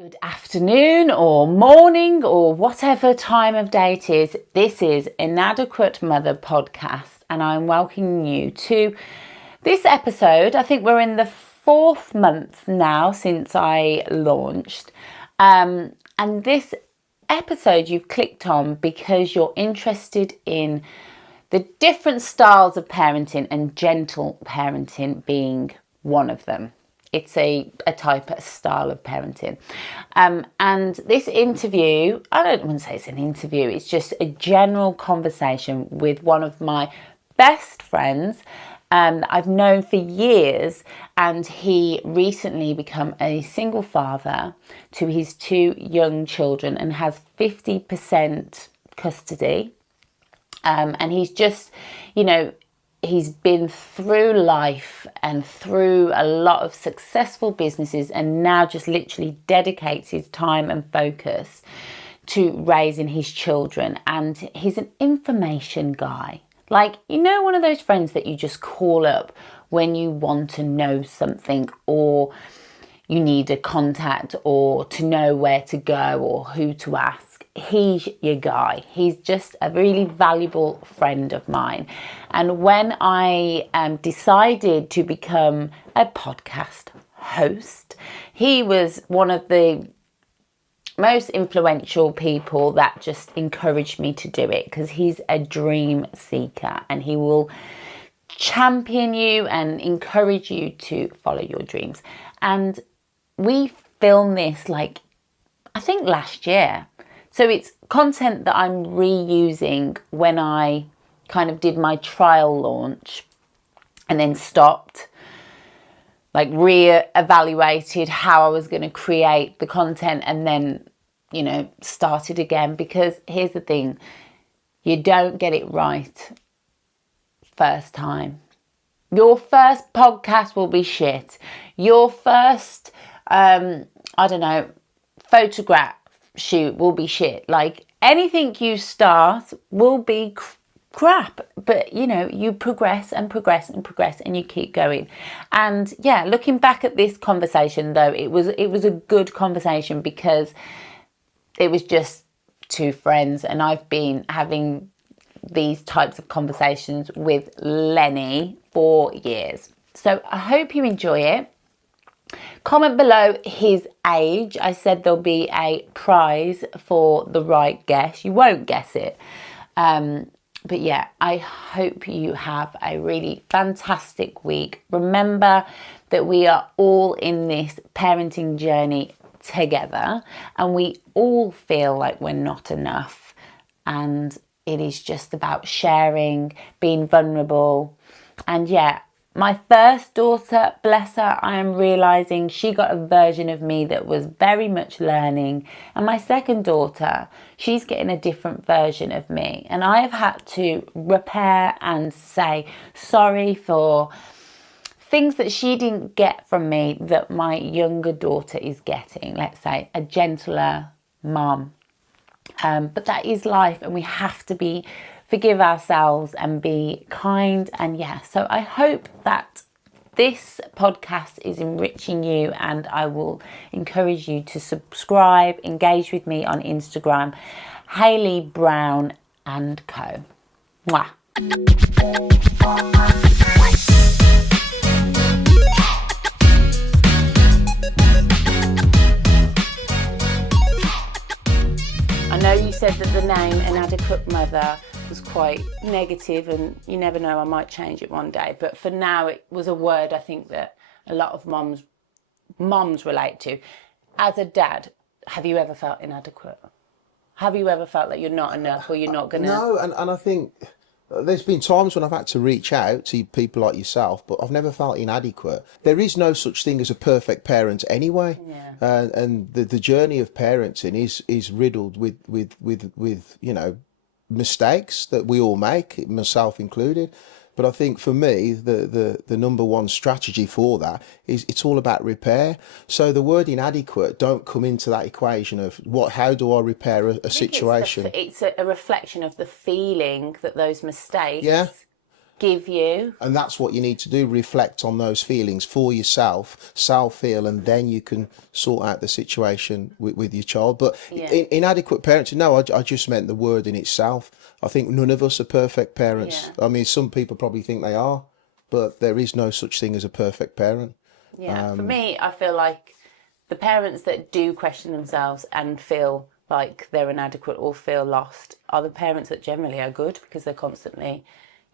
Good afternoon or morning or whatever time of day it is. This is Inadequate Mother Podcast and I'm welcoming you to this episode. I think we're in the 4th month now since I launched. And this episode you've clicked on because you're interested in the different styles of parenting and gentle parenting being one of them. It's a type, a style of parenting. And this interview, I don't want to say it's an interview, it's just a general conversation with one of my best friends that I've known for years. And he recently become a single father to his 2 young children and has 50% custody. And he's just, he's been through life and through a lot of successful businesses and now just literally dedicates his time and focus to raising his children. And he's an information guy. Like, one of those friends that you just call up when you want to know something or you need a contact or to know where to go or who to ask. He's your guy. He's just a really valuable friend of mine. And when I decided to become a podcast host, he was one of the most influential people that just encouraged me to do it, because he's a dream seeker and he will champion you and encourage you to follow your dreams. And we filmed this I think last year. So it's content that I'm reusing when I kind of did my trial launch and then stopped, re-evaluated how I was going to create the content and then, started again. Because here's the thing, you don't get it right first time. Your first podcast will be shit. Your first, photograph shoot will be shit. Anything you start will be crap, but you progress and progress and progress and you keep going. And yeah, looking back at this conversation though, it was a good conversation because it was just 2 friends, and I've been having these types of conversations with Lenny for years. So I hope you enjoy it. Comment below his age. I said there'll be a prize for the right guess. You won't guess it. But yeah, I hope you have a really fantastic week. Remember that we are all in this parenting journey together and we all feel like we're not enough. And it is just about sharing, being vulnerable. And yeah, my first daughter, bless her, I am realising she got a version of me that was very much learning. And my second daughter, she's getting a different version of me. And I have had to repair and say sorry for things that she didn't get from me that my younger daughter is getting. Let's say a gentler mom. But that is life and we have to forgive ourselves and be kind. And yeah, so I hope that this podcast is enriching you, and I will encourage you to subscribe, engage with me on Instagram, Hayley Brown and Co. Mwah. I know you said that the name Inadequate Mother was quite negative, and you never know, I might change it one day, but for now it was a word I think that a lot of moms relate to. As a dad, have you ever felt inadequate? Have you ever felt like you're not enough or you're not gonna? No, and I think there's been times when I've had to reach out to people like yourself, but I've never felt inadequate. There is no such thing as a perfect parent anyway. Yeah. And the journey of parenting is riddled with mistakes that we all make, myself included. But I think for me, the number one strategy for that is it's all about repair. So the word inadequate don't come into that equation of how do I repair a situation. It's a reflection of the feeling that those mistakes. Yeah. give you. And that's what you need to do, reflect on those feelings for yourself, self-heal, and then you can sort out the situation with your child. But inadequate parenting, no, I just meant the word in itself. I think none of us are perfect parents. Yeah. I mean, some people probably think they are, but there is no such thing as a perfect parent. Yeah, for me, I feel like the parents that do question themselves and feel like they're inadequate or feel lost are the parents that generally are good, because they're constantly,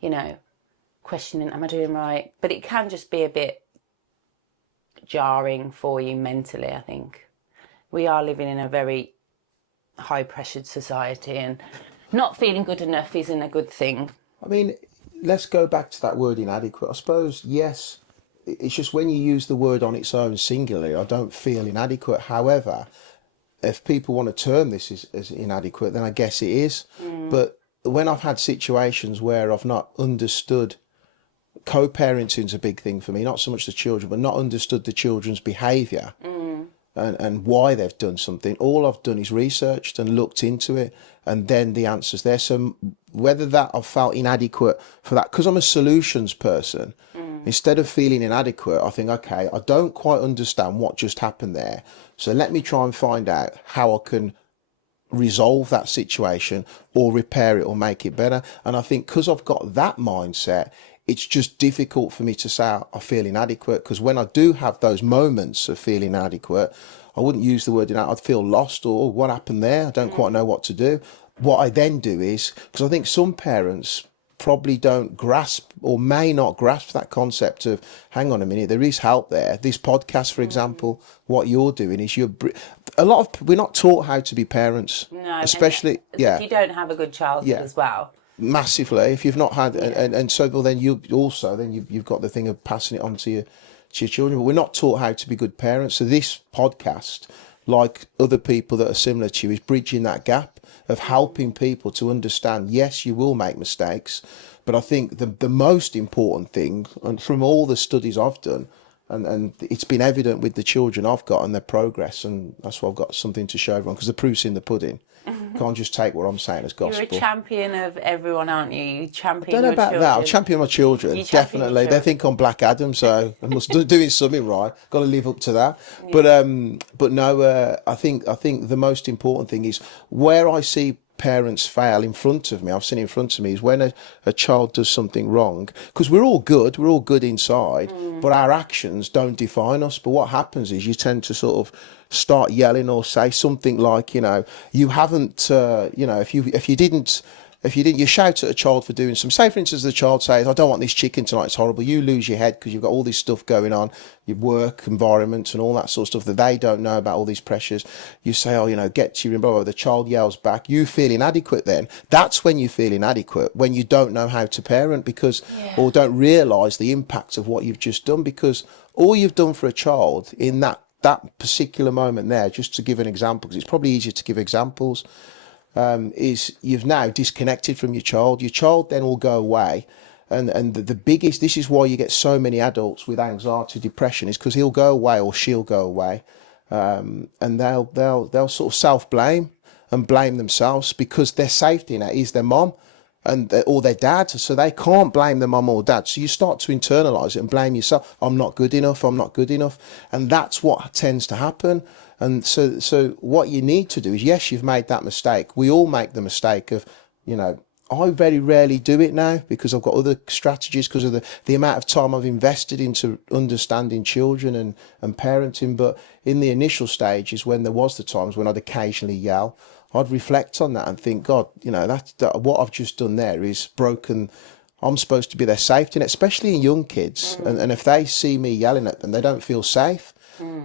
you know, questioning, am I doing right? But it can just be a bit jarring for you mentally, I think. We are living in a very high pressured society, and not feeling good enough isn't a good thing. I mean, let's go back to that word inadequate. I suppose, yes, it's just when you use the word on its own singularly, I don't feel inadequate. However, if people want to term this as inadequate, then I guess it is. But when I've had situations where I've not understood, co-parenting is a big thing for me, not so much the children, but not understood the children's behaviour and why they've done something. All I've done is researched and looked into it, and then the answer's there. So whether that I've felt inadequate for that, because I'm a solutions person, instead of feeling inadequate, I think, okay, I don't quite understand what just happened there. So let me try and find out how I can resolve that situation or repair it or make it better. And I think because I've got that mindset, it's just difficult for me to say I feel inadequate, because when I do have those moments of feeling inadequate, I wouldn't use the word inadequate. I'd feel lost, or what happened there? I don't quite know what to do. What I then do is, because I think some parents probably don't grasp or may not grasp that concept of, hang on a minute, there is help there. This podcast, for example, what you're doing is we're not taught how to be parents. No, especially, if you don't have a good childhood as well. Massively, if you've not had, and so, well, then you've got the thing of passing it on to your children. But we're not taught how to be good parents. So this podcast, like other people that are similar to you, is bridging that gap of helping people to understand, yes, you will make mistakes, but I think the most important thing, and from all the studies I've done, and it's been evident with the children I've got and their progress, and that's why I've got something to show everyone, because the proof's in the pudding. Can't just take what I'm saying as gospel. You're a champion of everyone, aren't you? You champion I don't know about children. that. I'll champion my children, definitely. They think I'm Black Adam, so I must be doing something right. Got to live up to that. Yeah. But no, I think the most important thing is where I see parents fail in front of me. I've seen in front of me is when a child does something wrong, because we're all good inside, but our actions don't define us. But what happens is you tend to sort of start yelling or say something like, you haven't, if you didn't, you shout at a child for doing some, say for instance, the child says, I don't want this chicken tonight, it's horrible. You lose your head because you've got all this stuff going on, your work environment and all that sort of stuff that they don't know about, all these pressures. You say, get to your room, blah, blah, blah. The child yells back. You feel inadequate then. That's when you feel inadequate, when you don't know how to parent or don't realise the impact of what you've just done, because all you've done for a child in that particular moment there, just to give an example, because it's probably easier to give examples, is you've now disconnected from your child. Your child then will go away. And the biggest, this is why you get so many adults with anxiety, depression, is because he'll go away or she'll go away. And they'll sort of self-blame and blame themselves, because their safety net is their mom or their dad. So they can't blame their mum or dad. So you start to internalise it and blame yourself. I'm not good enough. And that's what tends to happen. And so what you need to do is, yes, you've made that mistake. We all make the mistake of, I very rarely do it now because I've got other strategies, because of the amount of time I've invested into understanding children and parenting. But in the initial stages, when there was the times when I'd occasionally yell, I'd reflect on that and think, God, that what I've just done there is broken. I'm supposed to be their safety net, especially in young kids. And if they see me yelling at them, they don't feel safe.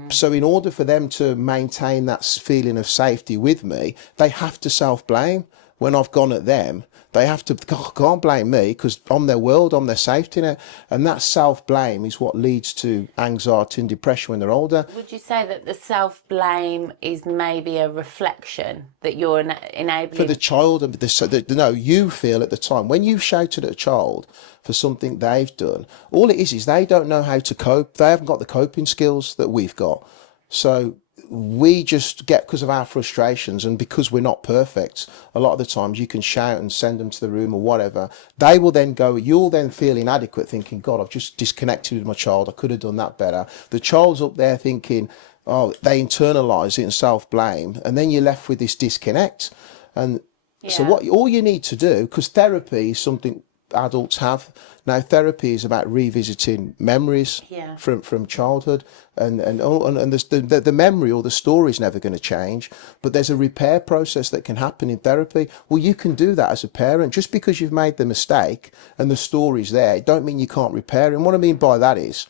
So in order for them to maintain that feeling of safety with me, they have to self-blame. When I've gone at them, they have to, can't blame me, because I'm their world, I'm their safety net. And that self-blame is what leads to anxiety and depression when they're older. Would you say that the self-blame is maybe a reflection that you're enabling? For the child, you feel at the time, when you've shouted at a child for something they've done, all it is they don't know how to cope. They haven't got the coping skills that we've got. So we just get, because of our frustrations and because we're not perfect, a lot of the times you can shout and send them to the room or whatever. They will then go, you'll then feel inadequate thinking, God, I've just disconnected with my child. I could have done that better. The child's up there thinking, oh, they internalize it and self-blame. And then you're left with this disconnect. And so what all you need to do, because therapy is something adults have now. Therapy is about revisiting memories from childhood, and the memory or the story is never going to change, but there's a repair process that can happen in therapy. Well, you can do that as a parent. Just because you've made the mistake and the story's there, it don't mean you can't repair it. And what I mean by that is,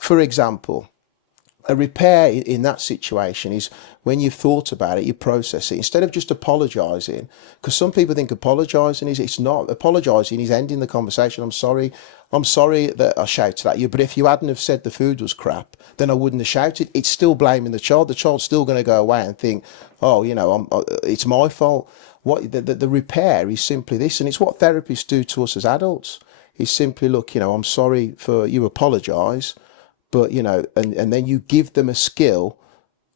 for example, a repair in that situation is when you've thought about it, you process it, instead of just apologising, because some people think apologising is, it's not. Apologising is ending the conversation. I'm sorry that I shouted at you, but if you hadn't have said the food was crap, then I wouldn't have shouted. It's still blaming the child. The child's still going to go away and think, oh, it's my fault. What the repair is simply this, and it's what therapists do to us as adults. Is simply, look, I'm sorry for you, apologise, but and then you give them a skill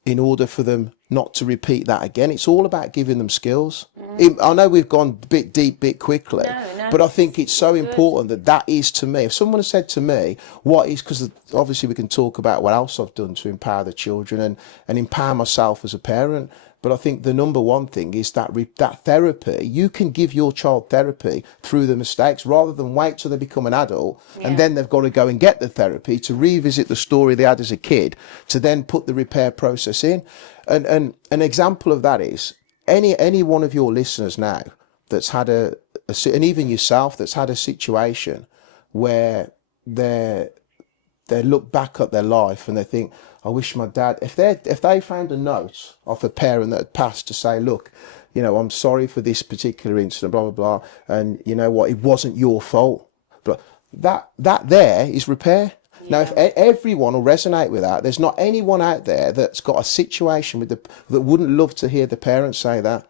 in order for them not to repeat that again. It's all about giving them skills. I know we've gone a bit deep, bit quickly, but I think it's so important that is, to me, if someone has said to me, what is, because obviously we can talk about what else I've done to empower the children and empower myself as a parent. But I think the number one thing is that therapy. You can give your child therapy through the mistakes, rather than wait till they become an adult and then they've got to go and get the therapy to revisit the story they had as a kid, to then put the repair process in. And an example of that is any one of your listeners now that's had and even yourself, that's had a situation where they look back at their life and they think, I wish my dad, if they found a note of a parent that had passed to say, look, I'm sorry for this particular incident, blah, blah, blah, and you know what, it wasn't your fault. But that there is repair. Now, if everyone will resonate with that, there's not anyone out there that's got a situation that wouldn't love to hear the parents say that.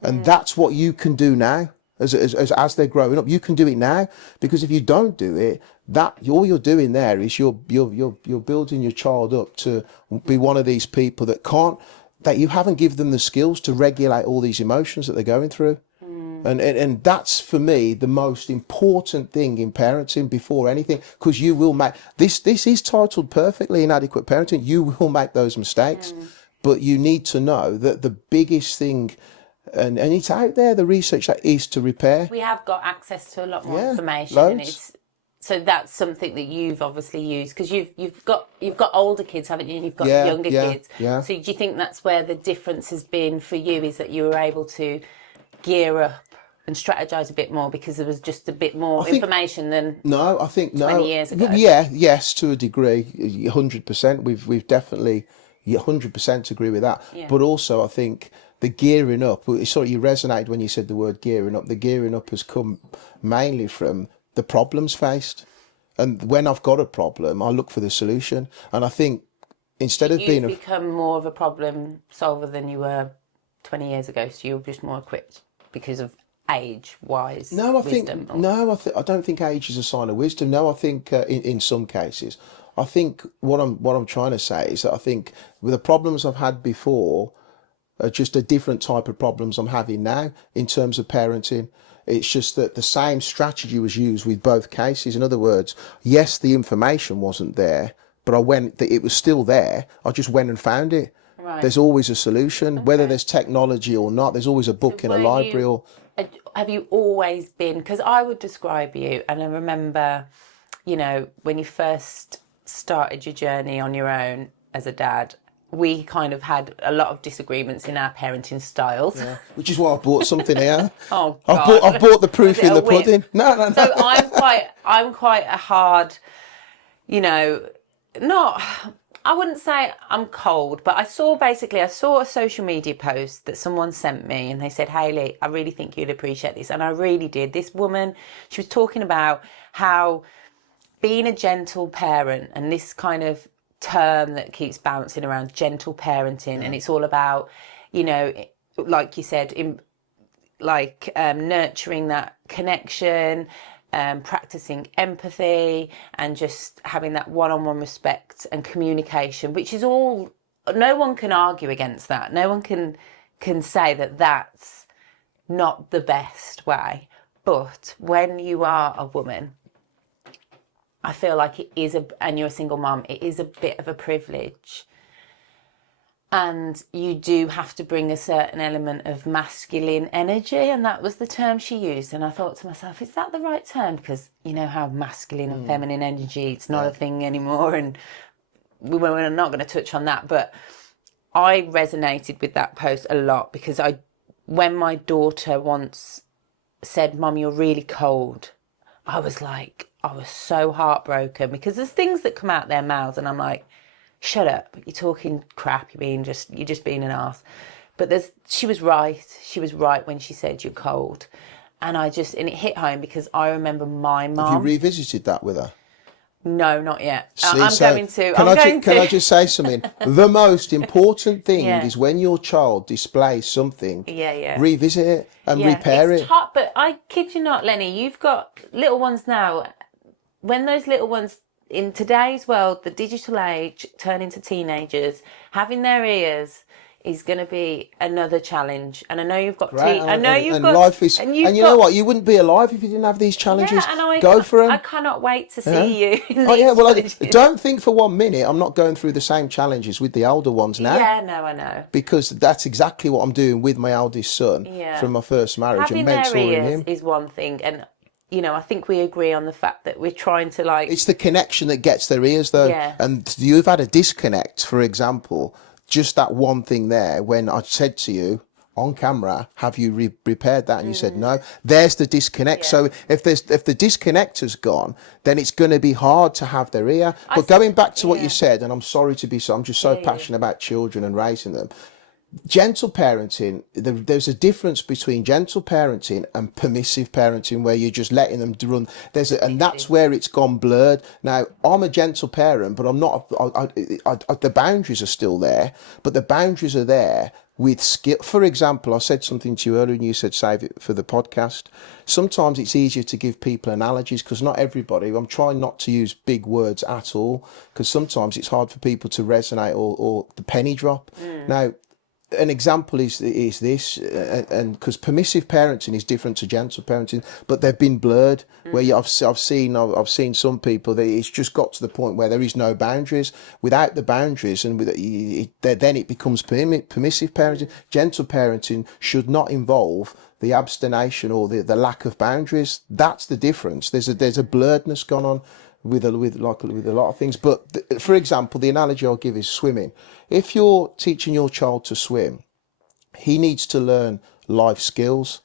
And that's what you can do now. As they're growing up, you can do it now, because if you don't do it, that all you're doing there is you're building your child up to be one of these people that you haven't given them the skills to regulate all these emotions that they're going through. And that's, for me, the most important thing in parenting before anything, because you will make this is titled perfectly Inadequate Parenting. You will make those mistakes, but you need to know that the biggest thing, and it's out there, the research, that is to repair. We have got access to a lot more information, loads. and so that's something that you've obviously used, because you've got older kids, haven't you? And you've got younger kids. Yeah. So do you think that's where the difference has been for you, is that you were able to gear up and strategize a bit more because there was just a bit more information than 20 years ago? Yes, to a degree, 100%. We've definitely 100% agree with that. Yeah. But also, I think the gearing up, you resonated when you said the word gearing up. The gearing up has come mainly from the problems faced. And when I've got a problem, I look for the solution. And I think instead of being... You've become more of a problem solver than you were 20 years ago, so you're just more equipped because of age-wise wisdom? I don't think age is a sign of wisdom. No, I think in some cases... I think what I'm trying to say is that I think with the problems I've had before are just a different type of problems I'm having now in terms of parenting. It's just that the same strategy was used with both cases. In other words, yes, the information wasn't there, but it was still there. I just went and found it. Right. There's always a solution, whether there's technology or not. There's always a book in a library. Have you always been? Because I would describe you, and I remember, when you first started your journey on your own as a dad, we kind of had a lot of disagreements in our parenting styles. Yeah. Which is why I bought something here. Oh, God. I've bought the proof in the pudding. No. So I'm quite a hard, I wouldn't say I'm cold, but I saw a social media post that someone sent me, and they said, Hayley, I really think you'd appreciate this. And I really did. This woman, she was talking about how being a gentle parent, and this kind of term that keeps bouncing around, gentle parenting, and it's all about, like you said, nurturing that connection, practicing empathy, and just having that one-on-one respect and communication, which is all no one can argue against that. No one can say that that's not the best way. But when you are a woman, I feel like it is and you're a single mum, it is a bit of a privilege. And you do have to bring a certain element of masculine energy. And that was the term she used. And I thought to myself, is that the right term? Because you know how masculine and feminine energy, it's not a thing anymore. And we're not going to touch on that. But I resonated with that post a lot because when my daughter once said, Mum, you're really cold, I was so heartbroken because there's things that come out their mouths and I'm like, shut up, you're talking crap, you're just being an arse. But she was right. She was right when she said you're cold. And it hit home because I remember my mum. Have you revisited that with her? No, not yet. See, Can I just say something? The most important thing is when your child displays something, revisit it and repair it. But I kid you not, Lenny, you've got little ones now. When those little ones, in today's world, the digital age, turn into teenagers, having their ears is going to be another challenge. And I know you've got you know what? You wouldn't be alive if you didn't have these challenges. Yeah, and Go for them. I cannot wait to see you in don't think for 1 minute I'm not going through the same challenges with the older ones now. Yeah, no, I know. Because that's exactly what I'm doing with my eldest son from my first marriage. Having and mentoring their ears him is one thing, and I think we agree on the fact that we're trying to It's the connection that gets their ears, though. Yeah. And you've had a disconnect, for example, just that one thing there when I said to you on camera, have you repaired that? And you said no. There's the disconnect. So if the disconnect has gone, then it's going to be hard to have their ear. But going back to what you said, and I'm just so passionate about children and raising them. Gentle parenting, there's a difference between gentle parenting and permissive parenting where you're just letting them run. And that's where it's gone blurred. Now, I'm a gentle parent, but I'm not, the boundaries are still there, but the boundaries are there with skill. For example, I said something to you earlier and you said save it for the podcast. Sometimes it's easier to give people analogies because not everybody, I'm trying not to use big words at all because sometimes it's hard for people to resonate or the penny drop. Now, an example is this, and because permissive parenting is different to gentle parenting, but they've been blurred. Where I've seen some people that it's just got to the point where there is no boundaries. Without the boundaries, and then it becomes permissive parenting. Gentle parenting should not involve the abstination or the lack of boundaries. That's the difference. There's a blurredness gone on with a lot of things. But for example, the analogy I'll give is swimming. If you're teaching your child to swim, he needs to learn life skills.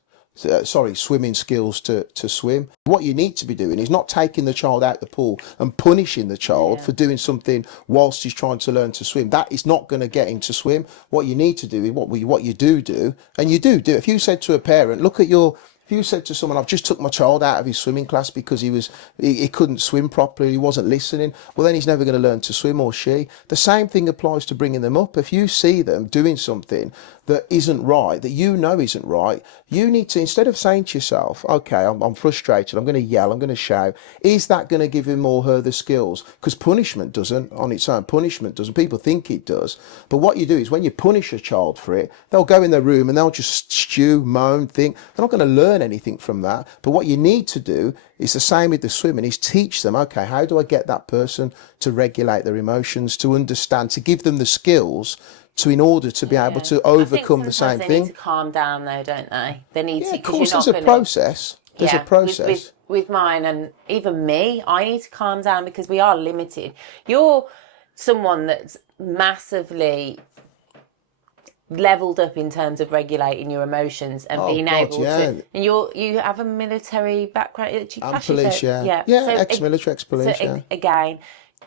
Swimming skills to swim. What you need to be doing is not taking the child out the pool and punishing the child for doing something whilst he's trying to learn to swim. That is not going to get him to swim. What you need to do is what you do, and you do. If you said to a parent, if you said to someone, I've just took my child out of his swimming class because he couldn't swim properly, he wasn't listening, well, then he's never going to learn to swim, or she. The same thing applies to bringing them up. If you see them doing something that isn't right, that you know isn't right, you need to, instead of saying to yourself, okay, I'm frustrated, I'm going to yell, I'm going to shout, is that going to give him or her the skills? Because punishment doesn't, on its own, punishment doesn't. People think it does. But what you do is when you punish a child for it, they'll go in their room and they'll just stew, moan, think. They're not going to learn anything from that. But what you need to do is the same with the swimming, is teach them, okay, how do I get that person to regulate their emotions, to understand, to give them the skills in order to be able to overcome the same thing. They need to calm down though, don't they? They need to, of course, there's a process. There's a process. With mine and even me, I need to calm down because we are limited. You're someone that's massively leveled up in terms of regulating your emotions and being able to. And you have a military background. I'm police, ex-military, ex-police. So again,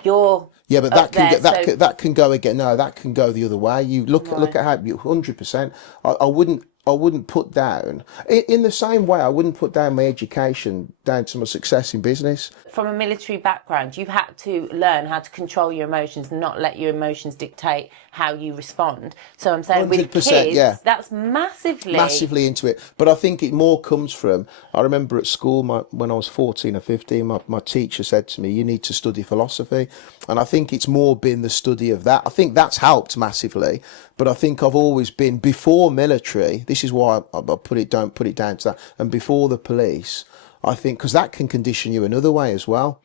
you're. Yeah, but that can go again. No, that can go the other way. You look at how 100%. I wouldn't I wouldn't put down, in the same way I wouldn't put down my education down to my success in business. From a military background, you've had to learn how to control your emotions and not let your emotions dictate how you respond. So I'm saying with 100%, kids, yeah. that's massively... Massively into it. But I think it more comes from, I remember at school, when I was 14 or 15, my teacher said to me, you need to study philosophy. And I think it's more been the study of that. I think that's helped massively. But I think I've always been, before military, this is why I don't put it down to that, and before the police, I think, because that can condition you another way as well,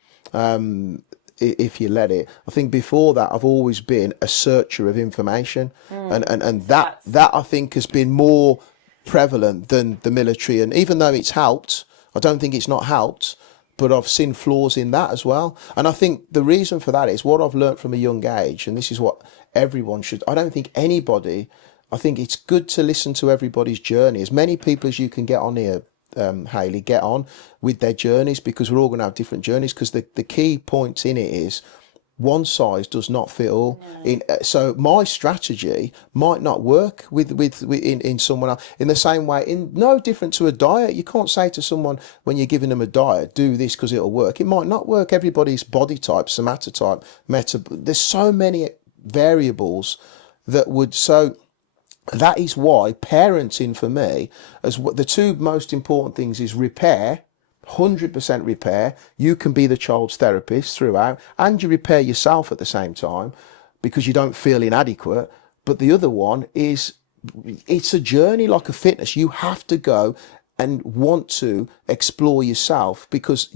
if you let it. I think before that, I've always been a searcher of information, and that I think has been more prevalent than the military. And even though it's helped, I don't think it's not helped, but I've seen flaws in that as well. And I think the reason for that is what I've learnt from a young age, and this is what everyone should. I don't think anybody. I think it's good to listen to everybody's journey. As many people as you can get on here, Hayley, get on with their journeys, because we're all going to have different journeys. Because the key points in it is one size does not fit all. No. So my strategy might not work in someone else. In the same way, no different to a diet. You can't say to someone when you're giving them a diet, do this because it'll work. It might not work. Everybody's body type, somatotype, there's so many variables that would. So that is why parenting for me, as the two most important things, is repair, 100% repair. You can be the child's therapist throughout, and you repair yourself at the same time because you don't feel inadequate. But the other one is, it's a journey like a fitness. You have to go and want to explore yourself, because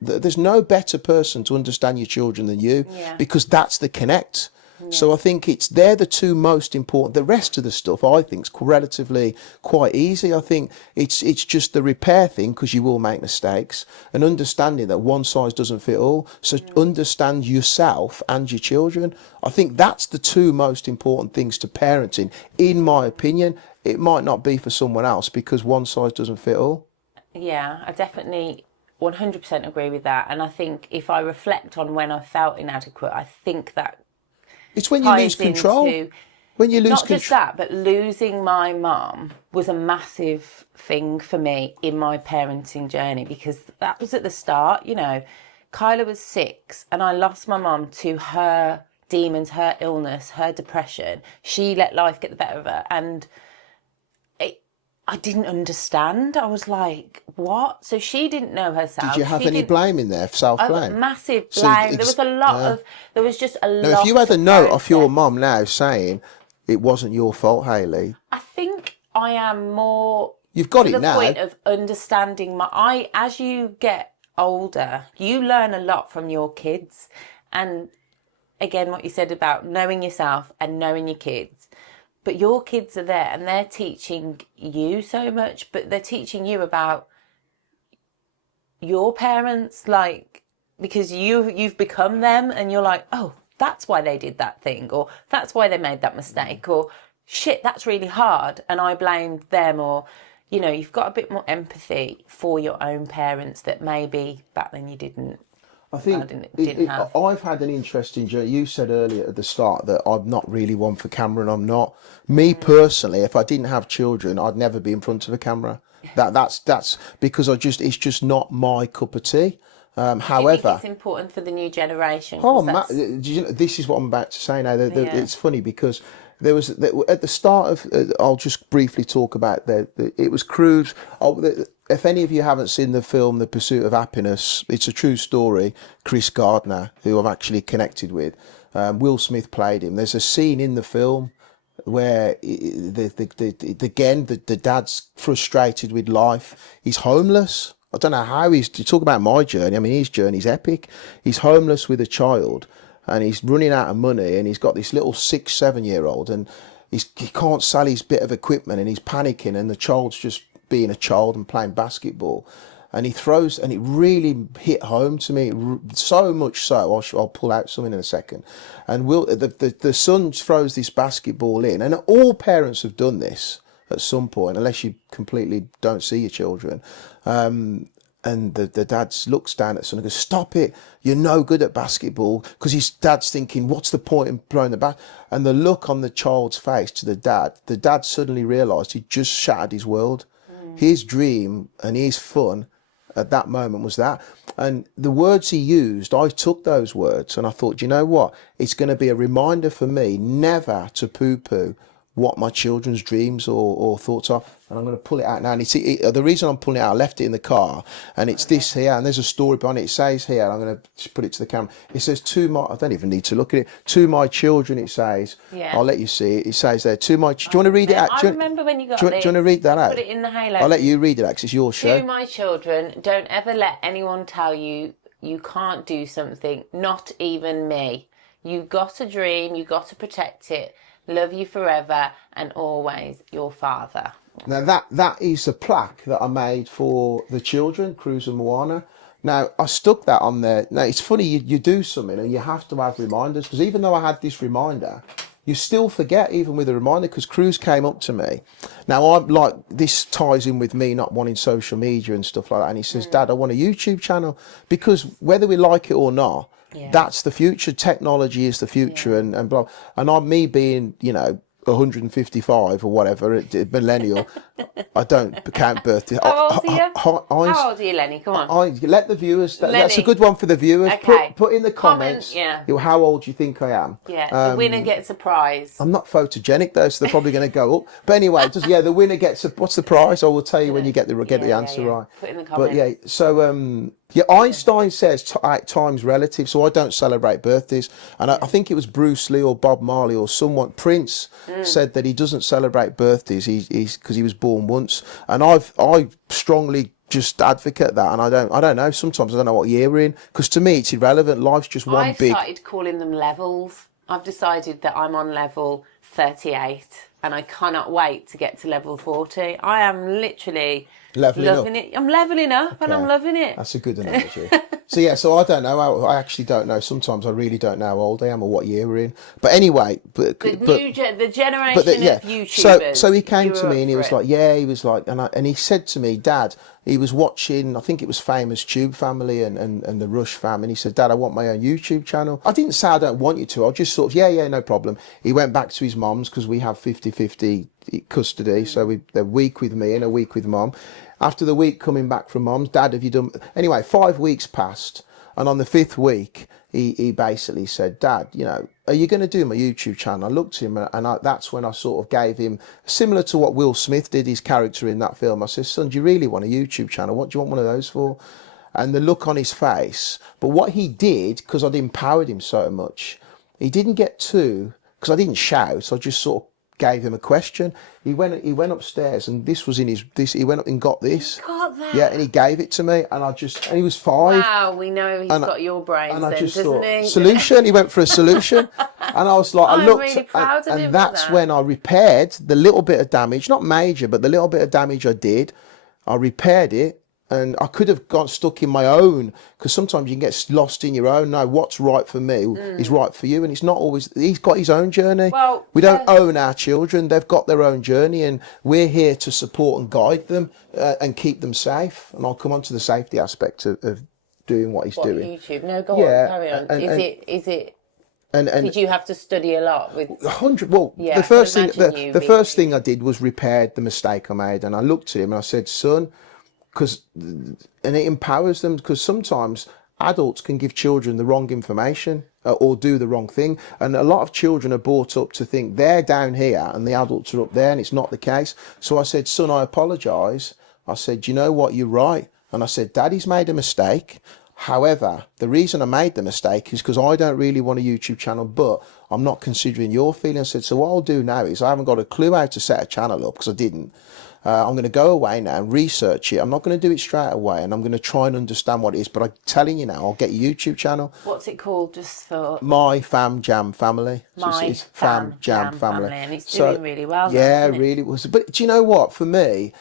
there's no better person to understand your children than you, because that's the connect. So I think they're the two most important. The rest of the stuff I think is relatively quite easy. I think it's just the repair thing, because you will make mistakes, and understanding that one size doesn't fit all. So understand yourself and your children. I think that's the two most important things to parenting, in my opinion. It might not be for someone else, because one size doesn't fit all. Yeah, I definitely 100% agree with that. And I think if I reflect on when I felt inadequate, I think that it's when you lose control. When you lose not just that, but losing my mum was a massive thing for me in my parenting journey, because that was at the start. You know, Kyla was 6 and I lost my mum to her demons, her illness, her depression. She let life get the better of her, and I didn't understand. I was like, what? So she didn't know herself. Did you have any blame in there, self-blame? Massive blame. There was a lot of, there was just a lot. Now, if you had a note off your mum now saying it wasn't your fault, Hayley. I think I am more... You've got it now. To the point of understanding as you get older, you learn a lot from your kids. And again, what you said about knowing yourself and knowing your kids. But your kids are there and they're teaching you so much, but they're teaching you about your parents, like, because you've become them, and you're like, oh, that's why they did that thing, or that's why they made that mistake, or shit, that's really hard and I blamed them. Or, you know, you've got a bit more empathy for your own parents that maybe back then you didn't. I think I've had an interesting journey. You said earlier at the start that I'm not really one for camera, and I'm not. Me personally, if I didn't have children, I'd never be in front of a camera. That's because it's just not my cup of tea. However, do you think it's important for the new generation? This is what I'm about to say now. It's funny because there was at the start of. I'll just briefly talk about it was Cruise. If any of you haven't seen the film The Pursuit of Happiness, it's a true story. Chris Gardner, who I've actually connected with, Will Smith played him. There's a scene in the film where the dad's frustrated with life. He's homeless. I don't know how you talk about my journey. I mean, his journey's epic. He's homeless with a child, and he's running out of money, and he's got this little 6-7-year-old, and he can't sell his bit of equipment, and he's panicking, and the child's just being a child and playing basketball, and he throws, and it really hit home to me, so much so I'll pull out something in a second. And the son throws this basketball in, and all parents have done this at some point, unless you completely don't see your children, and And the dad looks down at the son and goes, "Stop it! You're no good at basketball." Because his dad's thinking, "What's the point in throwing the bat?" And the look on the child's face to the dad suddenly realised he'd just shattered his world. His dream and his fun at that moment was that. And the words he used, I took those words and I thought, you know what? It's going to be a reminder for me never to poo-poo what my children's dreams or thoughts are. And I'm going to pull it out now. And the reason I'm pulling it out, I left it in the car, and it's this here, and there's a story behind it. It says here, I'm going to just put it to the camera. It says, I don't even need to look at it. To my children, it says. Yeah. I'll let you see it. It says there, to my... Do you want to read it out? I remember when you got this. Do you want to read that out? Put it in the halo. I'll let you read it out, because it's your show. To my children, don't ever let anyone tell you you can't do something, not even me. You've got a dream, you've got to protect it. Love you forever and always, your father. Now that is a plaque that I made for the children, Cruz and Moana. Now I stuck that on there. Now it's funny, you do something and you have to have reminders, because even though I had this reminder, you still forget even with a reminder, because Cruz came up to me. Now I'm like, this ties in with me not wanting social media and stuff like that, and he says, "Dad, I want a YouTube channel," because whether we like it or not, that's the future. Technology is the future, and blah. And on me being, 155 or whatever, millennial, I don't count birthdays. How old are you? How old are you, Lenny? Come on. Let the viewers. That's a good one for the viewers. Okay. Put in the comments. How old do you think I am? Yeah. The winner gets a prize. I'm not photogenic though, so they're probably going to go up. But anyway, the winner gets what's the prize? I will tell you when you get the answer right. Put in the comments. But so Einstein says 8 times relative, so I don't celebrate birthdays. And I think it was Bruce Lee or Bob Marley or someone, Prince, said that he doesn't celebrate birthdays. He's because he was born once, and I strongly just advocate that. And I don't know. Sometimes I don't know what year we're in, because to me it's irrelevant. Life's just one big. I've started calling them levels. I've decided that I'm on level 38, and I cannot wait to get to level 40. I am literally loving it. I'm leveling up, and I'm loving it. That's a good analogy. So I don't know. I actually don't know. Sometimes I really don't know how old I am or what year we're in. But anyway, the generation of YouTubers. So he came to me and he was like, and he said to me, "Dad," he was watching, I think it was Famous Tube Family and the Rush fam, and he said, "Dad, I want my own YouTube channel." I didn't say I don't want you to. I just sort of, no problem. He went back to his mum's, because we have 50-50 custody, so they're week with me and a week with mum. After the week coming back from mum's, "Dad, have you done..." Anyway, 5 weeks passed, and on the 5th week, he basically said, "Dad, are you going to do my YouTube channel?" I looked at him, and that's when I sort of gave him, similar to what Will Smith did, his character in that film. I said, "Son, do you really want a YouTube channel? What do you want one of those for?" And the look on his face. But what he did, because I'd empowered him so much, he didn't get too, because I didn't shout, so I just sort of gave him a question. He went upstairs, and this was in he went up and got this. Got that? Yeah, and he gave it to me, and he was 5. Wow, we know he's got your brains, and I then, just doesn't thought, he? Solution. He went for a solution, and I was like, I looked, really proud of him and that's for that. when I repaired the little bit of damage, not major, but the little bit of damage I did. I repaired it. And I could have got stuck in my own, because sometimes you can get lost in your own. No, what's right for me is right for you, and it's not always. He's got his own journey. Well, we don't own our children; they've got their own journey, and we're here to support and guide them and keep them safe. And I'll come on to the safety aspect of doing what he's doing. YouTube? No, go on, carry on. Is it? And did you have to study a lot with 100? Well, the first thing I did was repaired the mistake I made, and I looked at him and I said, "Son." And it empowers them, because sometimes adults can give children the wrong information or do the wrong thing, and a lot of children are brought up to think they're down here and the adults are up there, and it's not the case. So I said, "Son, I apologise." I said, "You know what, you're right." And I said, "Daddy's made a mistake. However, the reason I made the mistake is because I don't really want a YouTube channel, but I'm not considering your feelings." I said, "So what I'll do now is, I haven't got a clue how to set a channel up, because I didn't. I'm going to go away now and research it. I'm not going to do it straight away, and I'm going to try and understand what it is. But I'm telling you now, I'll get a YouTube channel." What's it called, just for? My Fam Jam Family. My Fam Jam Family. And it's doing really well. Yeah, really was. But do you know what? For me,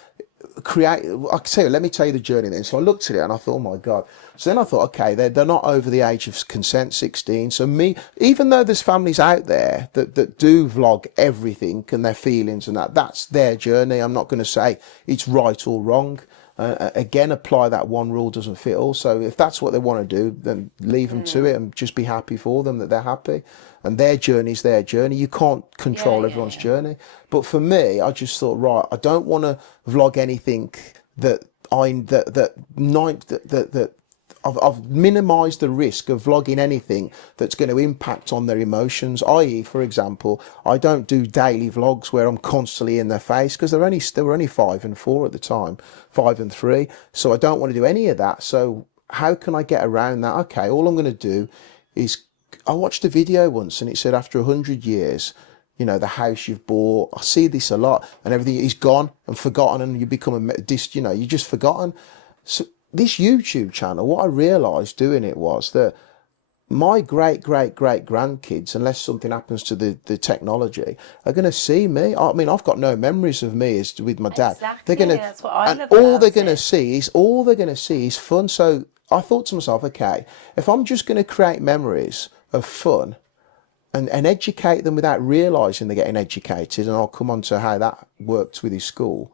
let me tell you the journey then. So I looked at it and I thought, oh my God. So then I thought, okay, they're not over the age of consent, 16. So even though there's families out there that do vlog everything and their feelings and that's their journey. I'm not going to say it's right or wrong. Again, apply that one rule doesn't fit all. So if that's what they want to do, then leave them to it and just be happy for them that they're happy. And their journey's their journey. You can't control everyone's journey. But for me, I just thought, right, I don't want to vlog anything that I've minimised the risk of vlogging anything that's going to impact on their emotions. I.e., for example, I don't do daily vlogs where I'm constantly in their face, because they were only 5 and 4 at the time, 5 and 3. So I don't want to do any of that. So how can I get around that? Okay, all I'm going to do is, I watched a video once and it said after 100 years, you know, the house you've bought, I see this a lot, and everything is gone and forgotten, and you become you're just forgotten. So this YouTube channel, what I realised doing it was that my great-great-great-grandkids, unless something happens to the technology, are going to see me. I mean, I've got no memories of me as with my dad. Exactly, that's what I love and all about they're going to see is fun. So I thought to myself, okay, if I'm just going to create memories of fun and educate them without realising they're getting educated, and I'll come on to how that works with his school.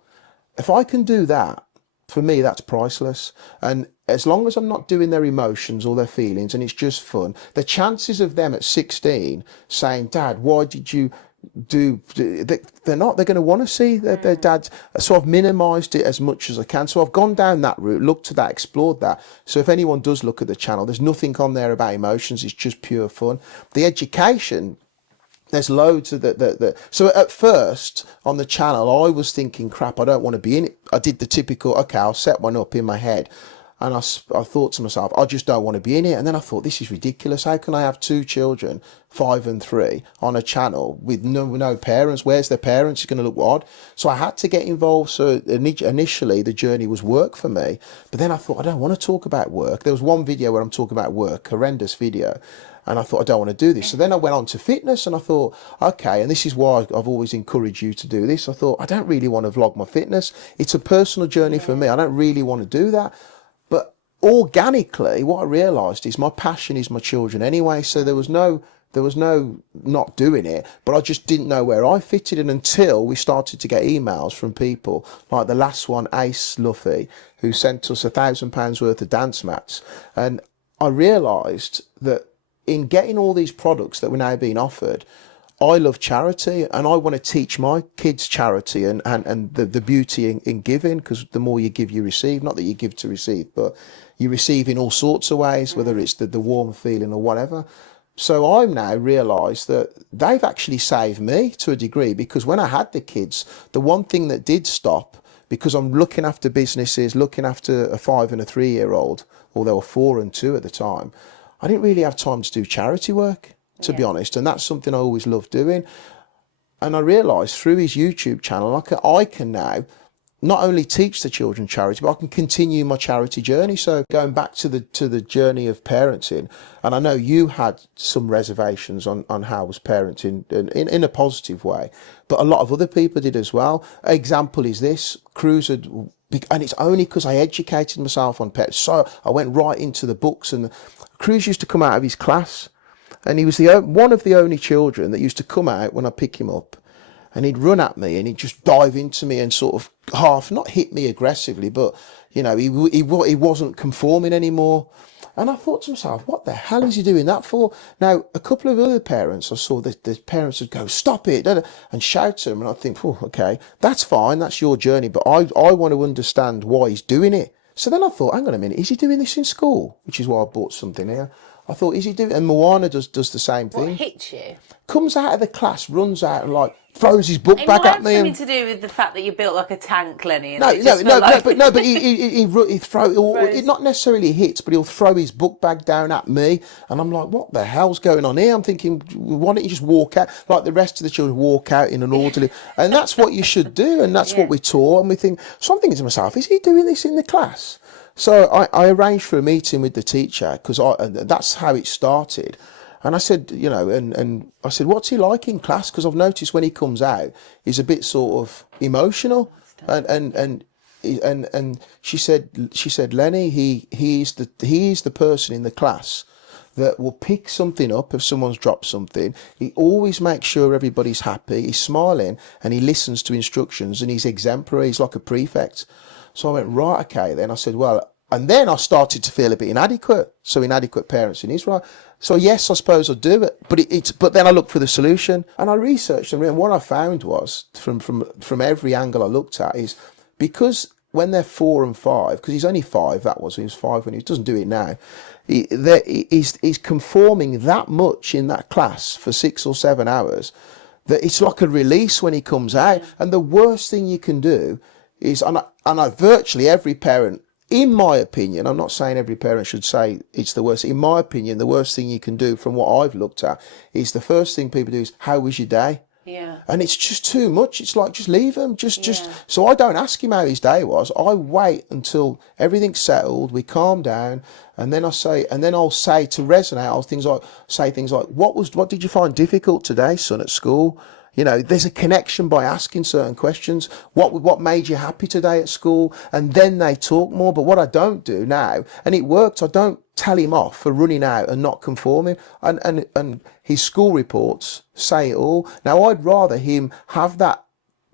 If I can do that, for me, that's priceless. And as long as I'm not doing their emotions or their feelings and it's just fun, the chances of them at 16 saying, Dad, why did you they're going to want to see their dad. So I've minimised it as much as I can. So I've gone down that route, looked at that, explored that. So if anyone does look at the channel, there's nothing on there about emotions. It's just pure fun. The education, there's loads of that. So at first on the channel, I was thinking, crap, I don't want to be in it. I did the typical, okay, I'll set one up in my head. And I thought to myself, I just don't want to be in it. And then I thought, this is ridiculous. How can I have 2 children, 5 and 3, on a channel with no parents? Where's their parents? It's going to look odd. So I had to get involved. So initially, the journey was work for me. But then I thought, I don't want to talk about work. There was one video where I'm talking about work, horrendous video. And I thought, I don't want to do this. So then I went on to fitness and I thought, okay, and this is why I've always encouraged you to do this. I thought, I don't really want to vlog my fitness. It's a personal journey for me. I don't really want to do that. But organically, what I realised is my passion is my children anyway. So there was no not doing it, but I just didn't know where I fitted in until we started to get emails from people like the last one, Ace Luffy, who sent us £1,000 worth of dance mats. And I realised that in getting all these products that were now being offered, I love charity and I want to teach my kids charity and the beauty in giving, because the more you give, you receive. Not that you give to receive, but you receive in all sorts of ways, whether it's the warm feeling or whatever. So I've now realised that they've actually saved me to a degree, because when I had the kids, the one thing that did stop, because I'm looking after businesses, looking after a 5 and a 3-year-old, or they were 4 and 2 at the time, I didn't really have time to do charity work, to be honest, and that's something I always loved doing. And I realised through his YouTube channel, I can now not only teach the children charity, but I can continue my charity journey. So going back to the journey of parenting, and I know you had some reservations on how I was parenting in a positive way, but a lot of other people did as well. Example is this, Cruz had, and it's only because I educated myself on pets. So I went right into the books, and Cruz used to come out of his class, and he was one of the only children that used to come out when I pick him up, and he'd run at me and he'd just dive into me and sort of half, not hit me aggressively, but, you know, he wasn't conforming anymore. And I thought to myself, what the hell is he doing that for? Now, a couple of other parents, I saw that the parents would go, stop it, and shout to him. And I think, oh, okay, that's fine, that's your journey, but I want to understand why he's doing it. So then I thought, hang on a minute, is he doing this in school? Which is why I bought something here. I thought, is he doing? And Moana does the same thing. What hits you? Comes out of the class, runs out and like throws his book back at me. It might have something to do with the fact that you built like a tank, Lenny. But he throw, not necessarily hits, but he'll throw his book bag down at me, and I'm like, what the hell's going on here? I'm thinking, why don't you just walk out like the rest of the children, walk out in an orderly, and that's what you should do, and that's what we're taught. And we think, so I'm thinking to myself, is he doing this in the class? So I arranged for a meeting with the teacher, because that's how it started. And I said, you know, and I said, what's he like in class? Because I've noticed when he comes out, he's a bit sort of emotional. And she said, Lenny, he is the person in the class that will pick something up if someone's dropped something. He always makes sure everybody's happy. He's smiling and he listens to instructions and he's exemplary. He's like a prefect. So I went, right, okay, then. I said, well, and then I started to feel a bit inadequate. So inadequate parenting is right. So yes, I suppose I'll do it. But then I looked for the solution and I researched, and what I found was from every angle I looked at is because when they're 4 and 5, because he's only 5, he was 5 when he doesn't do it now. He's conforming that much in that class for 6 or 7 hours that it's like a release when he comes out. And the worst thing you can do is, and I virtually every parent, in my opinion, I'm not saying every parent should say it's the worst. In my opinion, the worst thing you can do from what I've looked at is the first thing people do is, how was your day? Yeah. And it's just too much. It's like, just leave him. So I don't ask him how his day was. I wait until everything's settled, we calm down, and then I'll say to resonate, say things like, what did you find difficult today, son, at school? You know, there's a connection by asking certain questions. What made you happy today at school? And then they talk more. But what I don't do now, and it worked, I don't tell him off for running out and not conforming. And his school reports say it all. Now, I'd rather him have that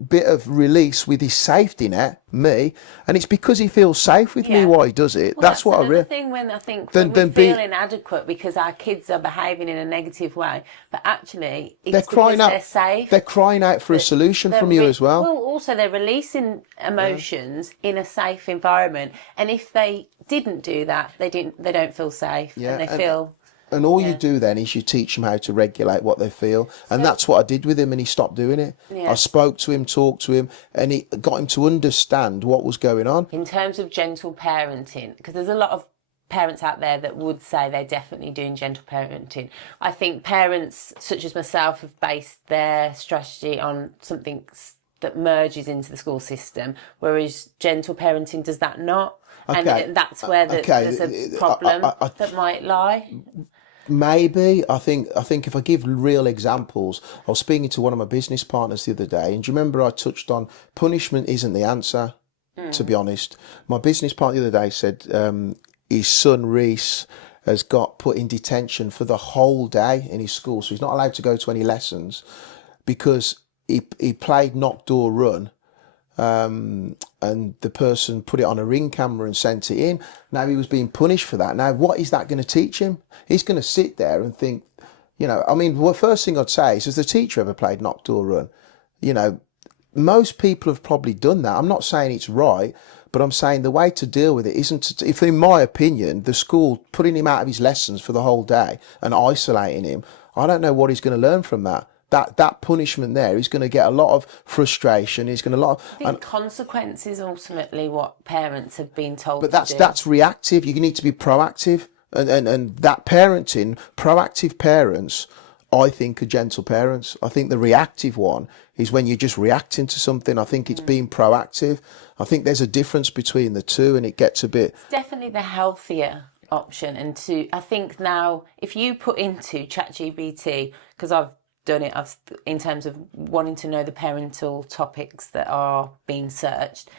bit of release with his safety net, me, and it's because he feels safe with me while he does it. Well, that's what I really thing when I think we feel inadequate because our kids are behaving in a negative way, but actually it's they're safe. They're crying out for a solution from you as well. Well, also they're releasing emotions in a safe environment, and if they didn't do that, they don't feel safe, and they feel. And all you do then is you teach them how to regulate what they feel. And that's what I did with him, and he stopped doing it. Yeah. I spoke to him, talked to him, and he got him to understand what was going on. In terms of gentle parenting, because there's a lot of parents out there that would say they're definitely doing gentle parenting. I think parents such as myself have based their strategy on something that merges into the school system, whereas gentle parenting does that not. Okay. And that's where there's a problem that might lie. Maybe. I think if I give real examples, I was speaking to one of my business partners the other day, and do you remember I touched on punishment isn't the answer, to be honest. My business partner the other day said his son Reese has got put in detention for the whole day in his school, so he's not allowed to go to any lessons because he played knock door run. And the person put it on a ring camera and sent it in. Now he was being punished for that. Now, what is that going to teach him? He's going to sit there and think, the first thing I'd say is, has the teacher ever played knock door run? Most people have probably done that. I'm not saying it's right, but I'm saying the way to deal with it isn't if, in my opinion, the school putting him out of his lessons for the whole day and isolating him, I don't know what he's going to learn from that. That punishment there is going to get a lot of frustration. He's going to I think consequence is ultimately what parents have been told. But that's reactive. You need to be proactive, and that parenting, proactive parents, I think, are gentle parents. I think the reactive one is when you're just reacting to something. I think it's being proactive. I think there's a difference between the two, and it gets a bit. It's definitely the healthier option, and I think now if you put into ChatGPT, because I've done it in terms of wanting to know the parental topics that are being searched,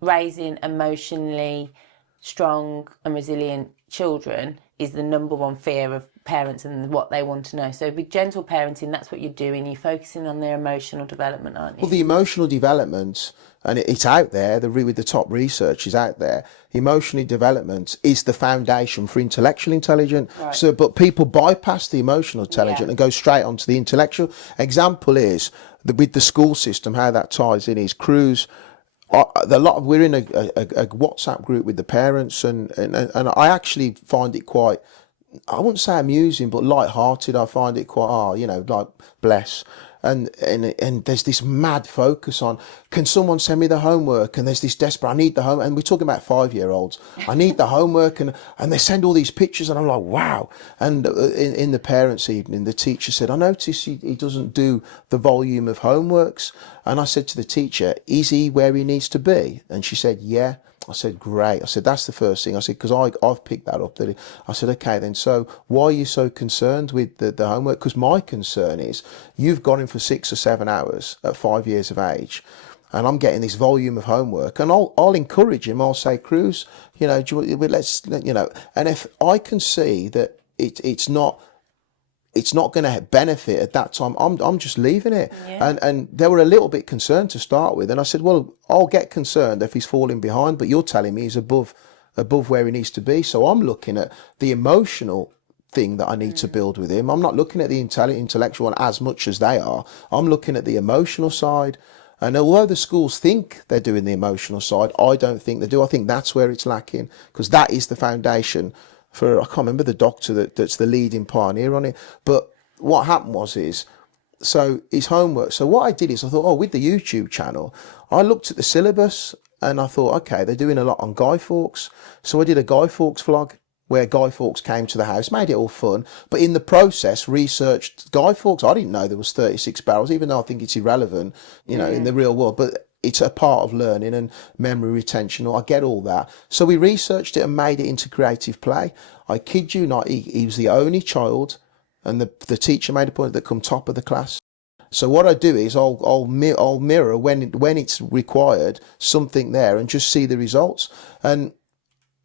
raising emotionally strong and resilient children is the number one fear of parents and what they want to know. So with gentle parenting, that's what you're doing. You're focusing on their emotional development, aren't you? Well, the emotional development, and it's out there, with the top research is out there, emotional development is the foundation for intellectual intelligence. Right. So, but people bypass the emotional intelligence and go straight onto the intellectual. Example is, with the school system, how that ties in is Cruz. We're in a WhatsApp group with the parents, and I actually find it quite, I wouldn't say amusing, but light-hearted. I find it quite, like bless. And there's this mad focus on, can someone send me the homework? And there's this desperate, I need the homework. And we're talking about 5-year-olds. I need the homework. And they send all these pictures, and I'm like, wow. And in the parents' evening, the teacher said, I notice he doesn't do the volume of homeworks. And I said to the teacher, is he where he needs to be? And she said, yeah. I said, great. I said, that's the first thing. I said, because I've picked that up. I said, okay, then, so why are you so concerned with the homework? Because my concern is you've got him for 6 or 7 hours at 5 years of age, and I'm getting this volume of homework, and I'll encourage him. I'll say, Cruz, let's. And if I can see that it's not. It's not going to benefit at that time. I'm just leaving it. Yeah. And they were a little bit concerned to start with. And I said, well, I'll get concerned if he's falling behind, but you're telling me he's above where he needs to be. So I'm looking at the emotional thing that I need to build with him. I'm not looking at the intellectual one as much as they are. I'm looking at the emotional side. And although the schools think they're doing the emotional side, I don't think they do. I think that's where it's lacking, because that is the foundation for, I can't remember the doctor that's the leading pioneer on it. But what happened was so his homework. So what I did is I thought, with the YouTube channel, I looked at the syllabus and I thought, okay, they're doing a lot on Guy Fawkes. So I did a Guy Fawkes vlog where Guy Fawkes came to the house, made it all fun, but in the process researched Guy Fawkes. I didn't know there was 36 barrels, even though I think it's irrelevant, in the real world. But it's a part of learning and memory retention. I get all that. So we researched it and made it into creative play. I kid you not, he was the only child, and the teacher made a point that come top of the class. So what I do is I'll mirror when it's required something there and just see the results. And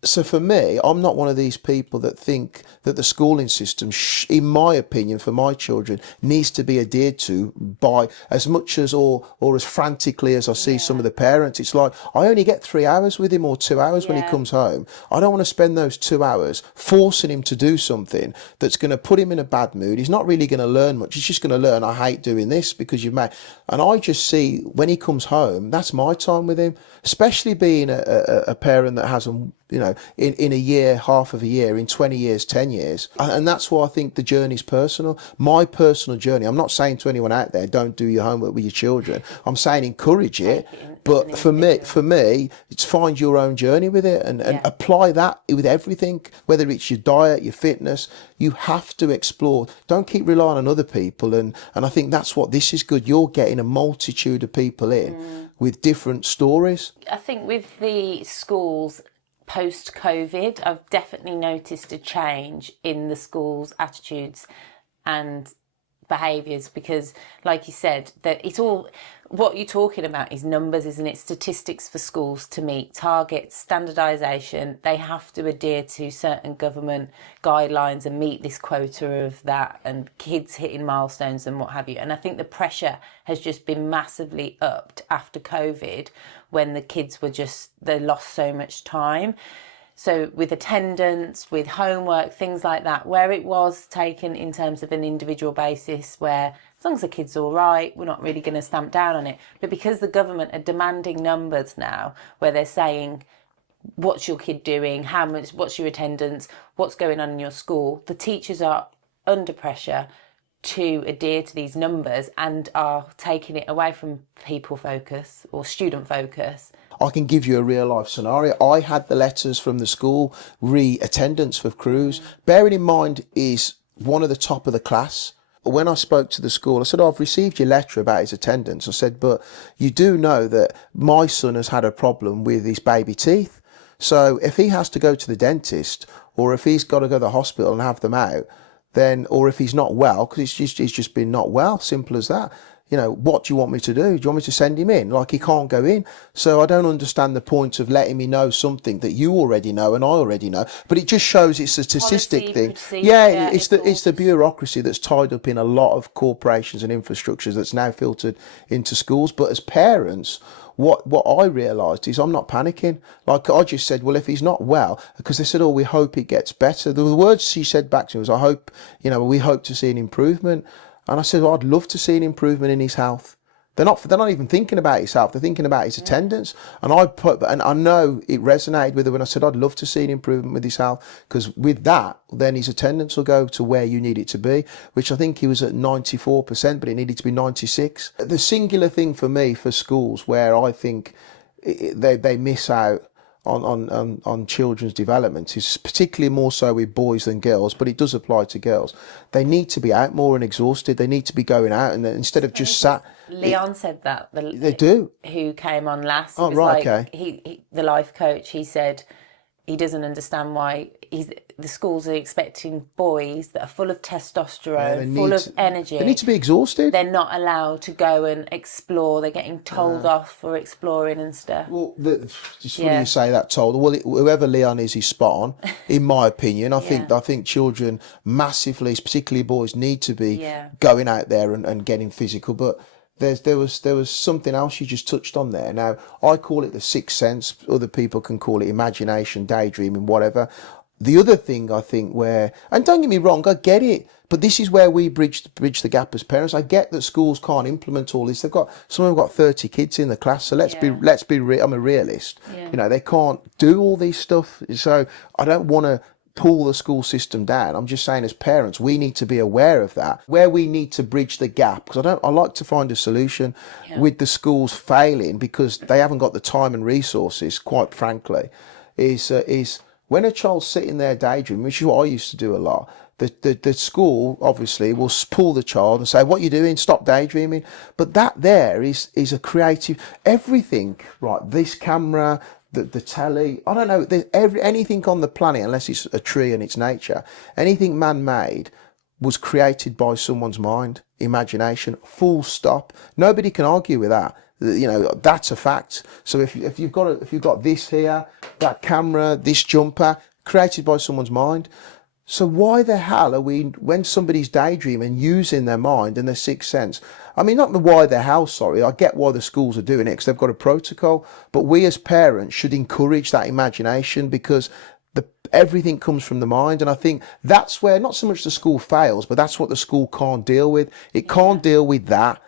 so for me, I'm not one of these people that think that the schooling system, in my opinion, for my children, needs to be adhered to by as much as or as frantically as I see some of the parents. It's like, I only get 3 hours with him or 2 hours when he comes home. I don't want to spend those 2 hours forcing him to do something that's going to put him in a bad mood. He's not really going to learn much. He's just going to learn, I hate doing this because you've made. And I just see when he comes home, that's my time with him, especially being a parent that hasn't, in a year, half of a year, in 20 years, 10 years. And that's why I think the journey's personal. My personal journey, I'm not saying to anyone out there, don't do your homework with your children. I'm saying encourage it. But for me, it's find your own journey with it and apply that with everything, whether it's your diet, your fitness. You have to explore. Don't keep relying on other people. And I think that's what this is good. You're getting a multitude of people in with different stories. I think with the schools, post-COVID, I've definitely noticed a change in the schools' attitudes and behaviours, because like you said, that it's all, what you're talking about is numbers, isn't it? Statistics for schools to meet targets, standardisation. They have to adhere to certain government guidelines and meet this quota of that, and kids hitting milestones and what have you. And I think the pressure has just been massively upped after COVID, when the kids were they lost so much time. So with attendance, with homework, things like that, where it was taken in terms of an individual basis, where as long as the kid's all right, we're not really going to stamp down on it. But because the government are demanding numbers now, where they're saying, what's your kid doing? How much? What's your attendance? What's going on in your school? The teachers are under pressure to adhere to these numbers and are taking it away from people focus or student focus. I can give you a real life scenario. I had the letters from the school, attendance for crews. Bearing in mind, is one of the top of the class. When I spoke to the school, I said, I've received your letter about his attendance. I said, but you do know that my son has had a problem with his baby teeth. So if he has to go to the dentist, or if he's got to go to the hospital and have them out, then, or if he's not well, because he's just been not well, simple as that. What do you want me to do? Do you want me to send him in? Like, he can't go in. So I don't understand the point of letting me know something that you already know and I already know. But it just shows it's a statistic thing. It's the bureaucracy that's tied up in a lot of corporations and infrastructures that's now filtered into schools. But as parents, what I realised is I'm not panicking. Like, I just said, well, if he's not well, because they said, we hope it gets better. The words she said back to me was, I hope, we hope to see an improvement. And I said, I'd love to see an improvement in his health. They're not even thinking about his health. They're thinking about his attendance. And I know it resonated with her when I said, I'd love to see an improvement with his health, because with that, then his attendance will go to where you need it to be, which I think he was at 94%, but it needed to be 96. The singular thing for me, for schools, where I think they miss out on children's development, is particularly more so with boys than girls, but it does apply to girls. They need to be out more and exhausted. They need to be going out, and instead of just sat. Leon said that. They do. Who came on last? Oh, right, okay. He, the life coach, he said he doesn't understand why the schools are expecting boys that are full of testosterone, they full need of energy. They need to be exhausted. They're not allowed to go and explore. They're getting told off for exploring and stuff. Well, it's funny you say that, told. Well, whoever Leon is, he's spot on, in my opinion. I think children massively, particularly boys, need to be going out there and getting physical. But there was something else you just touched on there. Now, I call it the sixth sense. Other people can call it imagination, daydreaming, whatever. The other thing I think and don't get me wrong, I get it, but this is where we bridge the gap as parents. I get that schools can't implement all this. Some of them got 30 kids in the class, so let's be I'm a realist. They can't do all this stuff. So I don't want to pull the school system down. I'm just saying, as parents, we need to be aware of that, where we need to bridge the gap, because I like to find a solution with the schools failing because they haven't got the time and resources, quite frankly, is when a child's sitting there daydreaming, which is what I used to do a lot. The school obviously will pull the child and say, "What are you doing? Stop daydreaming." But that there is a creative everything, right? This camera, the telly, I don't know, anything on the planet, unless it's a tree and it's nature, anything man-made was created by someone's mind, imagination, full stop. Nobody can argue with that. That's a fact. So if you've got this here, that camera, this jumper, created by someone's mind. So why the hell are we, when somebody's daydreaming, using their mind and their sixth sense? I mean, not the why the hell, sorry. I get why the schools are doing it because they've got a protocol. But we as parents should encourage that imagination because everything comes from the mind. And I think that's where not so much the school fails, but that's what the school can't deal with. It can't deal with that.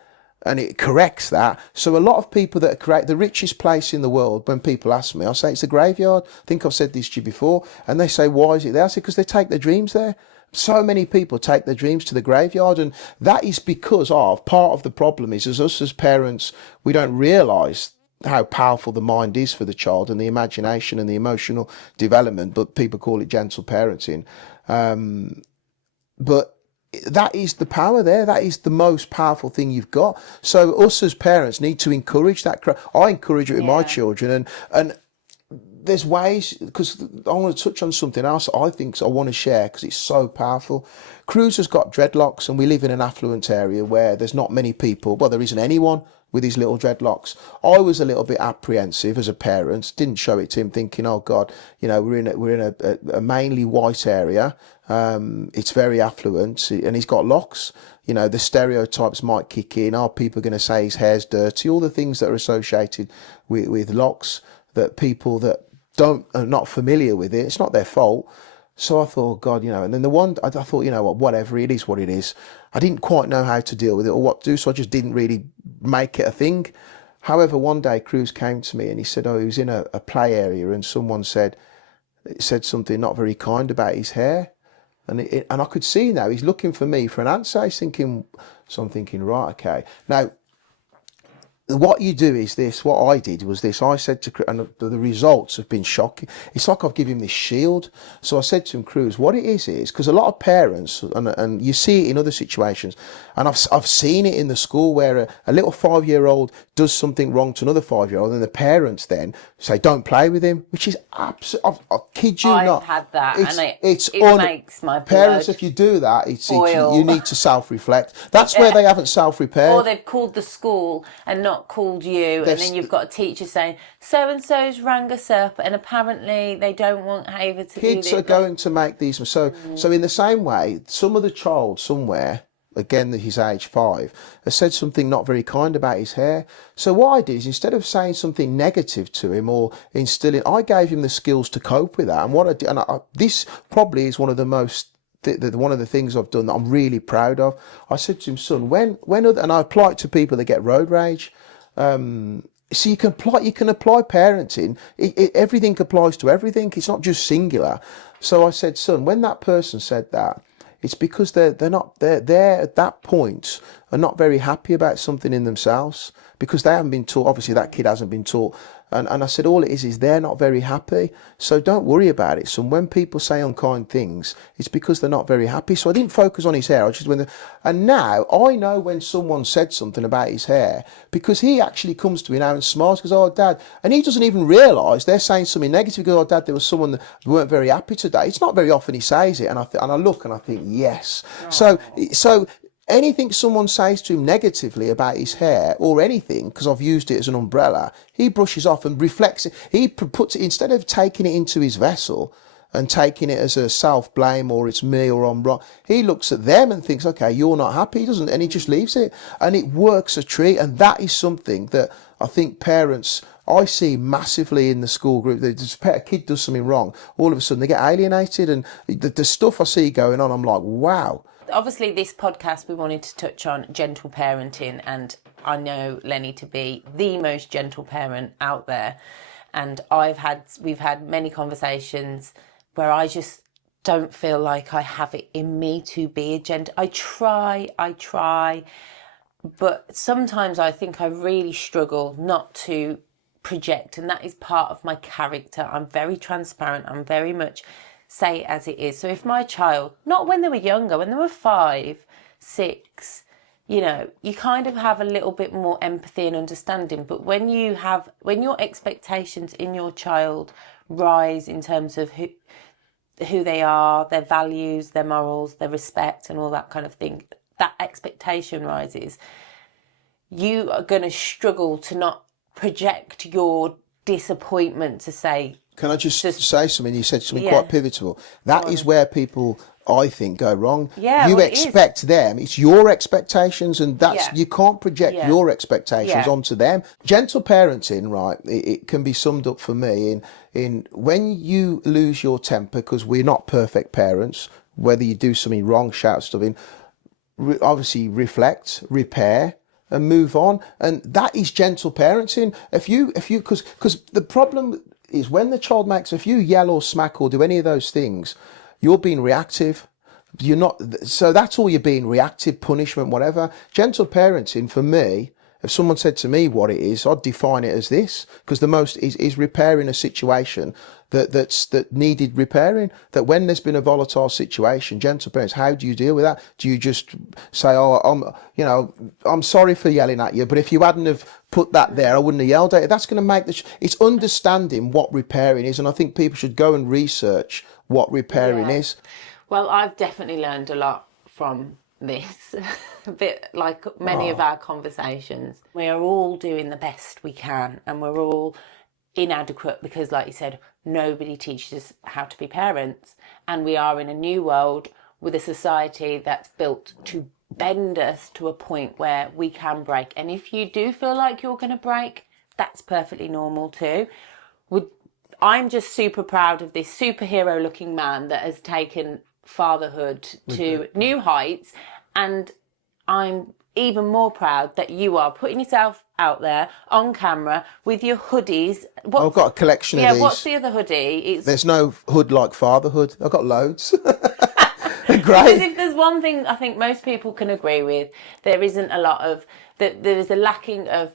And it corrects that. So a lot of people that create the richest place in the world, when people ask me, I say it's the graveyard. I think I've said this to you before. And they say, why is it there? I say, because they take their dreams there. So many people take their dreams to the graveyard. And that is because of, part of the problem is, as us as parents, we don't realise how powerful the mind is for the child and the imagination and the emotional development. But people call it gentle parenting. But that is the power there. That is the most powerful thing you've got. So us as parents need to encourage that. I encourage it with my children, and there's ways, because I want to touch on something else I think I want to share because it's so powerful. Cruz has got dreadlocks, and we live in an affluent area where there's not many people. Well, there isn't anyone with his little dreadlocks. I was a little bit apprehensive as a parent. Didn't show it to him, thinking, "Oh God, we're in a mainly white area. It's very affluent, and he's got locks. The stereotypes might kick in. Are people going to say his hair's dirty? All the things that are associated with locks, that people that are not familiar with it, it's not their fault." So I thought, oh God, and then I thought, whatever, it is what it is. I didn't quite know how to deal with it or what to do, so I just didn't really make it a thing. However, one day Cruz came to me and he said, he was in a play area and someone said something not very kind about his hair. And I could see now he's looking for me for an answer. So I'm thinking, right, okay. Now, what you do is this. What I did was this. I said to Cruz, and the results have been shocking. It's like I've given him this shield. So I said to him, Cruz, what it is because a lot of parents, and you see it in other situations, and I've seen it in the school where a little 5-year-old does something wrong to another 5-year-old, and the parents then say, "Don't play with him," which is absolutely. I kid you not. I've had that, and it makes my blood parents. If you do that, you need to self-reflect. That's where they haven't self-repaired. Or they've called the school and not called you, and then you've got a teacher saying so and so's rang us up, and apparently they don't want Haver to do this. Kids are going to make these. So in the same way, some other child somewhere, again he's age 5, has said something not very kind about his hair. So what I did is, instead of saying something negative to him or instilling, I gave him the skills to cope with that. And what I did, this probably is one of the most. One of the things I've done that I'm really proud of. I said to him, son, and I apply it to people that get road rage. So you can apply parenting. Everything applies to everything. It's not just singular. So I said, son, when that person said that, it's because they're at that point are not very happy about something in themselves. because they haven't been taught. Obviously, that kid hasn't been taught. And I said, all it is they're not very happy. So don't worry about it. So when people say unkind things, it's because they're not very happy. So I didn't focus on his hair. I just went, and now I know when someone said something about his hair, because he actually comes to me now and smiles, goes, oh, Dad. And he doesn't even realise they're saying something negative. He goes, oh, Dad, there was someone that weren't very happy today. It's not very often he says it. And I look and I think, yes. So anything someone says to him negatively about his hair or anything, because I've used it as an umbrella, he brushes off and reflects it. He puts it, instead of taking it into his vessel and taking it as a self-blame or it's me or I'm wrong, he looks at them and thinks, okay, you're not happy, doesn't, and he just leaves it. And it works a treat. And that is something that I think parents, I see massively in the school group. A kid does something wrong, all of a sudden they get alienated. And the stuff I see going on, I'm like, wow. Obviously, this podcast, we wanted to touch on gentle parenting, and I know Lenny to be the most gentle parent out there. And we've had many conversations where I just don't feel like I have it in me to be a gentle. I try, but sometimes I think I really struggle not to project, and that is part of my character. I'm very transparent. I'm very much say it as it is. So if my child, not when they were younger, when they were 5, 6, you know, you kind of have a little bit more empathy and understanding. But when your expectations in your child rise in terms of who they are, their values, their morals, their respect and all that kind of thing, that expectation rises, you are going to struggle to not project your disappointment to say. Can I just say something? You said something quite pivotal. That is where people, I think, go wrong. Yeah, you expect them. It's your expectations, and you can't project your expectations onto them. Gentle parenting, right? It can be summed up for me in when you lose your temper, because we're not perfect parents. Whether you do something wrong, shout stuff in, obviously reflect, repair, and move on. And that is gentle parenting. Because the problem is when the child makes, if you yell or smack or do any of those things, you're being reactive. You're not, so that's all you're being, reactive, punishment, whatever. Gentle parenting, for me, if someone said to me what it is, I'd define it as this, because the most is repairing a situation that needed repairing. That when there's been a volatile situation, gentle parents, how do you deal with that? Do you just say, oh, I'm sorry for yelling at you, but if you hadn't have put that there, I wouldn't have yelled at you. That's going to make it's understanding what repairing is. And I think people should go and research what repairing is. Well, I've definitely learned a lot from this, a bit like many of our conversations. We are all doing the best we can, and we're all inadequate because, like you said, nobody teaches us how to be parents. And we are in a new world with a society that's built to bend us to a point where we can break. And if you do feel like you're going to break, that's perfectly normal too. I'm just super proud of this superhero looking man that has taken fatherhood to new heights, and I'm even more proud that you are putting yourself out there on camera with your hoodies. I've got a collection of these. Yeah, what's the other hoodie? There's no hood like fatherhood. I've got loads. They're great. Because if there's one thing I think most people can agree with, there isn't a lot of, there is a lacking of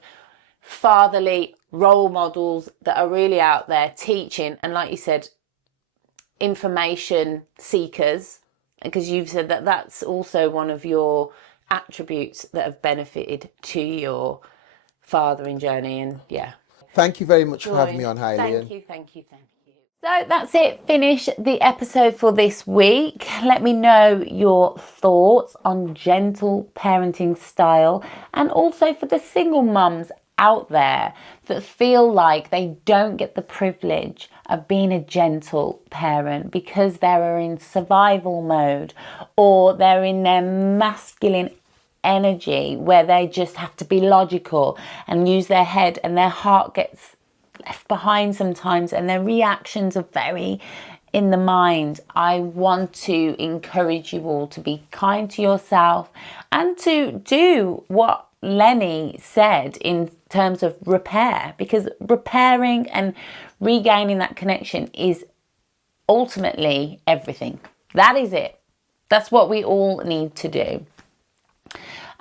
fatherly role models that are really out there teaching, and like you said, information seekers, because you've said that that's also one of your attributes that have benefited to your fathering journey. And thank you very much for having me on, Hayley. Thank you. So that's it. Finish the episode for this week. Let me know your thoughts on gentle parenting style, and also for the single mums out there that feel like they don't get the privilege of being a gentle parent because they're in survival mode, or they're in their masculine energy where they just have to be logical and use their head, and their heart gets left behind sometimes and their reactions are very in the mind. I want to encourage you all to be kind to yourself and to do what Lenny said in terms of repair, because repairing and regaining that connection is ultimately everything. That is it. That's what we all need to do.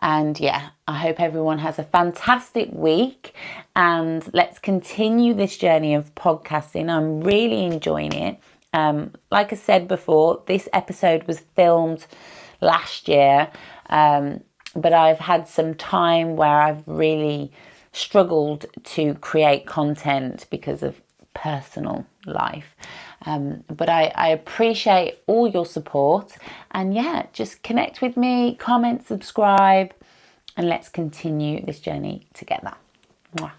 And yeah, I hope everyone has a fantastic week, and let's continue this journey of podcasting. I'm really enjoying it. Like I said before, this episode was filmed last year, but I've had some time where I've really struggled to create content because of personal life. But I appreciate all your support, and yeah, just connect with me, comment, subscribe, and let's continue this journey together. Mwah.